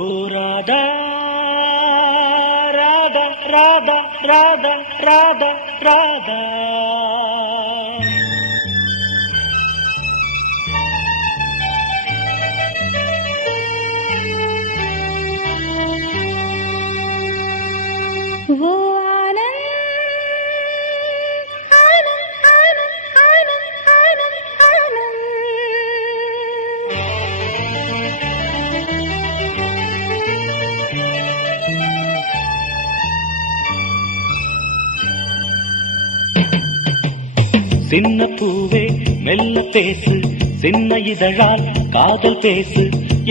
ஓ ராதா ராதா ராதா ராதா ராதா ராதா वो आनंद आनंद आनंद आनंद आनंद आनंद சின்ன பூவே மெல்ல பேசு, சின்ன இதழால் காதல் பேசு.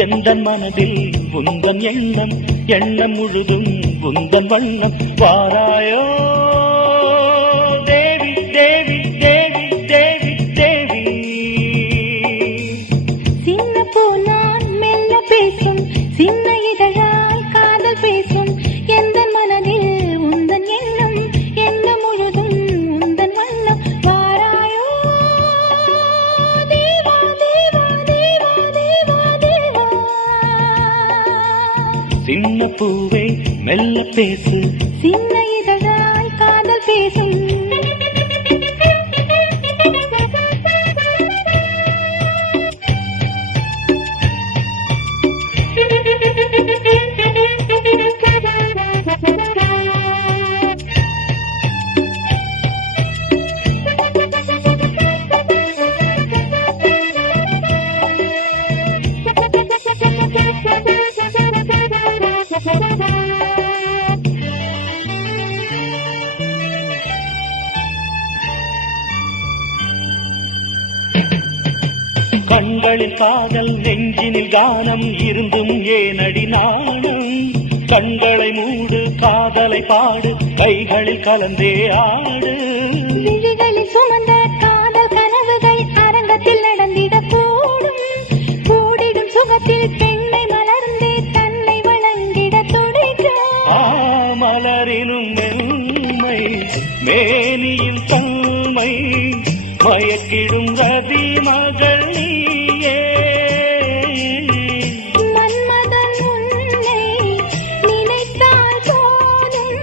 எந்தன் மனதில் உந்தன் எண்ணம், எண்ணம் முழுதும் உந்தன் வண்ணம். வாராயோ தேவி தேவி தேவி தேவி தேவி. சின்ன பூ நான் மெல்ல பேசும், சின்ன இதழால் காதல் பேசும். எந்தன் மனதில் உந்தன் எண்ணம், எண்ணம் முழுதும் உந்தன் வண்ணம். வாராயோ தேவா தேவா தேவா தேவா தேவா. சின்ன பூவே மெல்ல பேசு, சின்ன இதழால் காதல் பேசும். கண்களில் காதல் நெஞ்சினில் கானம் இருந்தும் ஏனடி நாணம். கண்களை மூடு காதலை பாடு, கைகளில் கலந்தே ஆடு. விழிகளில் சுமந்த காதல் கனவுகள் அரங்கத்தில் நடந்திட கூடும். கூடிடும் சுகத்தில் பெண்ணை மலர்ந்தே தன்னை வழங்கிட துடிக்கும். மலரினும் மென்மை மேனியின் தன்மை மயக்கிடும் ரதி மகள் நீயே. மன்மதன் உன்னை நினைத்தால் போதும்,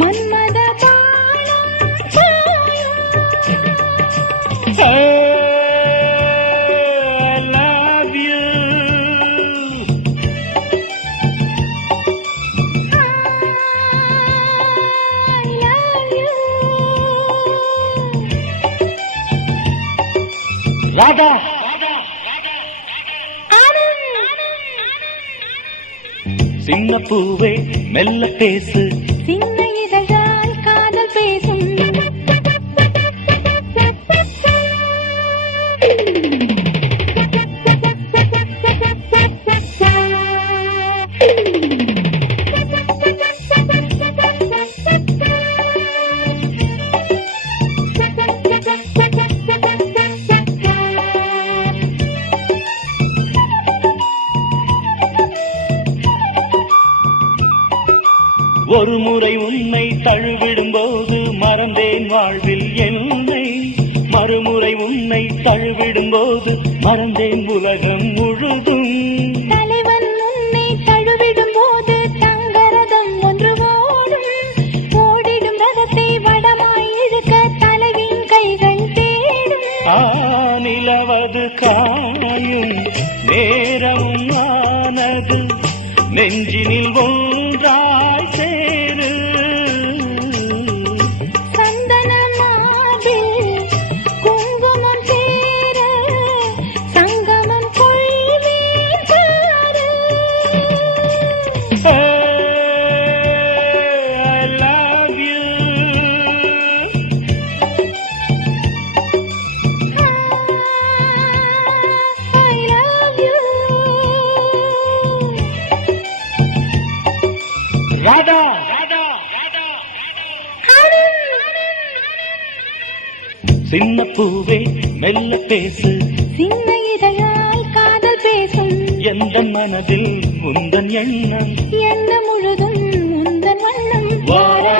மன்மத பாலம் பாயும். I love you. I love you. Radha சின்ன பூவே மெல்ல பேசு, சின்ன இதழால் காதல் பேசும். ஒரு முறை உன்னை தழுவிடும் போது மறந்தேன் வாழ்வில் என்னை. மறுமுறை உன்னை தழுவிடும் போது மறந்தேன் உலகம் முழுதும். தலைவன் உன்னை தழுவிடும் போது தங்கரதம் ஒன்று ஓடும். ஓடிடும் ரதத்தை வடமாய் இழுக்க தலைவின் கைகள் தேடும். நிலவது காயும் நேரம் ஆனது, நெஞ்சினில் ஒன்றாய் சேரு. சந்தன மார்பில் குங்குமம் சேர சங்கமம் கொள்வேன் பாரு. I love you. I love you. Radha சின்ன பூவே மெல்ல பேசு, சின்ன இதழால் காதல் பேசும். எந்தன் மனதில் உந்தன் எண்ணம், எண்ணம் முழுதும் உந்தன் வண்ணம். வாரா